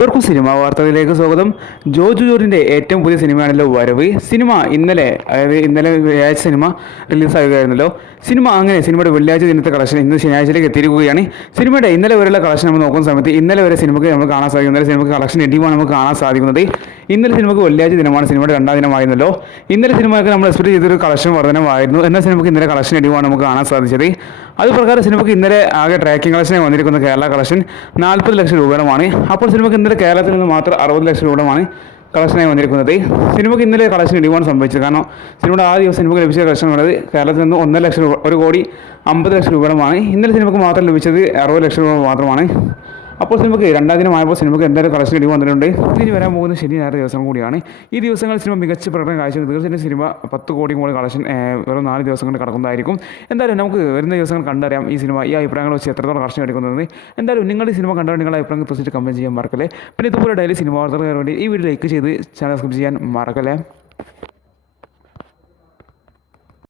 എല്ലാവർക്കും സിനിമാ വാർത്തകളിലേക്ക് സ്വാഗതം. ജോജു ജോർജിൻ്റെ ഏറ്റവും പുതിയ സിനിമയാണല്ലോ വരവ്. സിനിമ ഇന്നലെ വ്യാഴാഴ്ച സിനിമ റിലീസാകുകയായിരുന്നല്ലോ. സിനിമയുടെ വെള്ളിയാഴ്ച ദിനത്തെ കളക്ഷൻ ഇന്ന് ശനിയാഴ്ചയിലേക്ക് എത്തിയിരിക്കുകയാണ്. സിനിമയുടെ ഇന്നലെ വരെയുള്ള കളക്ഷൻ നമ്മൾ നോക്കുന്ന സമയത്ത് ഇന്നലെ വരെ സിനിമയ്ക്ക് നമുക്ക് കാണാൻ സാധിക്കും. ഇന്നലെ സിനിമയ്ക്ക് കളക്ഷൻ നെഗറ്റീവാണ് നമുക്ക് കാണാൻ സാധിക്കുന്നത്. ഇന്നലെ സിനിമയ്ക്ക് വെള്ളിയാഴ്ച ദിനമാണ്, സിനിമയുടെ രണ്ടാം ദിനമായിരുന്നല്ലോ. ഇന്നലെ സിനിമയ്ക്ക് നമ്മൾ എക്സ്പെക്ട് ചെയ്തൊരു കളക്ഷൻ വർധനമായിരുന്നു. എന്നാൽ സിനിമയ്ക്ക് ഇന്നലെ കളക്ഷൻ നെഗറ്റീവാണ് നമുക്ക് കാണാൻ സാധിച്ചത്. അതുപ്രകാരം സിനിമയ്ക്ക് ഇന്നലെ ആകെ ട്രാക്കിംഗ് കളക്ഷനായി വന്നിരിക്കുന്ന കേരള കളക്ഷൻ 40 ലക്ഷം രൂപയുമാണ്. അപ്പോൾ സിനിമയ്ക്ക് ഇന്നലെ കേരളത്തിൽ നിന്ന് മാത്രം 60 ലക്ഷം രൂപയാണ് കളക്ഷനായി വന്നിരിക്കുന്നത്. സിനിമയ്ക്ക് ഇന്നലെ കളക്ഷൻ ഇടിവാണ് സംഭവിച്ചത്. കാരണം സിനിമയുടെ ആ ദിവസം സിനിമയ്ക്ക് ലഭിച്ച കളക്ഷൻ എന്നുള്ളത് കേരളത്തിൽ നിന്ന് 1 ലക്ഷം രൂപ, 1,50 ലക്ഷം രൂപയുമാണ്. ഇന്നലെ സിനിമയ്ക്ക് മാത്രം ലഭിച്ചത് 60 ലക്ഷം രൂപ മാത്രമാണ്. അപ്പോൾ സിനിമയ്ക്ക് രണ്ടാം ദിനമായപ്പോൾ സിനിമയ്ക്ക് എന്തായാലും കളക്ഷൻ ഇടിവ് വന്നിട്ടുണ്ട്. ഇനി വരാൻ പോകുന്ന ശനി ഞായർ ദിവസം കൂടിയാണ്. ഈ ദിവസങ്ങളിൽ സിനിമ മികച്ച പ്രകടനം കാഴ്ചവെക്കും. തീർച്ചയായും സിനിമ 10 കോടി മുകളിൽ കളക്ഷൻ വെറും 4 ദിവസം കൊണ്ട് കടക്കുന്നതായിരിക്കും. എന്തായാലും നമുക്ക് വരുന്ന ദിവസങ്ങൾ കണ്ടറിയാം ഈ സിനിമ ഈ അഭിപ്രായങ്ങൾ വെച്ച് എത്രത്തോളം കളക്ഷൻ എടുക്കുന്നത്. എന്തായാലും നിങ്ങൾ ഈ സിനിമ കണ്ടാൽ നിങ്ങളുടെ അഭിപ്രായങ്ങൾ തീർച്ചയായിട്ടും കമൻറ്റ് ചെയ്യാൻ മറക്കല്ലേ. പിന്നെ ഇതുപോലെ ഡെയിലി സിനിമ വാർത്തകൾക്ക് വേണ്ടി ഈ വീഡിയോ ലൈക്ക് ചെയ്ത് ചാനൽ സബ്സ്ക്രൈബ് ചെയ്യാൻ മറക്കല്ലേ.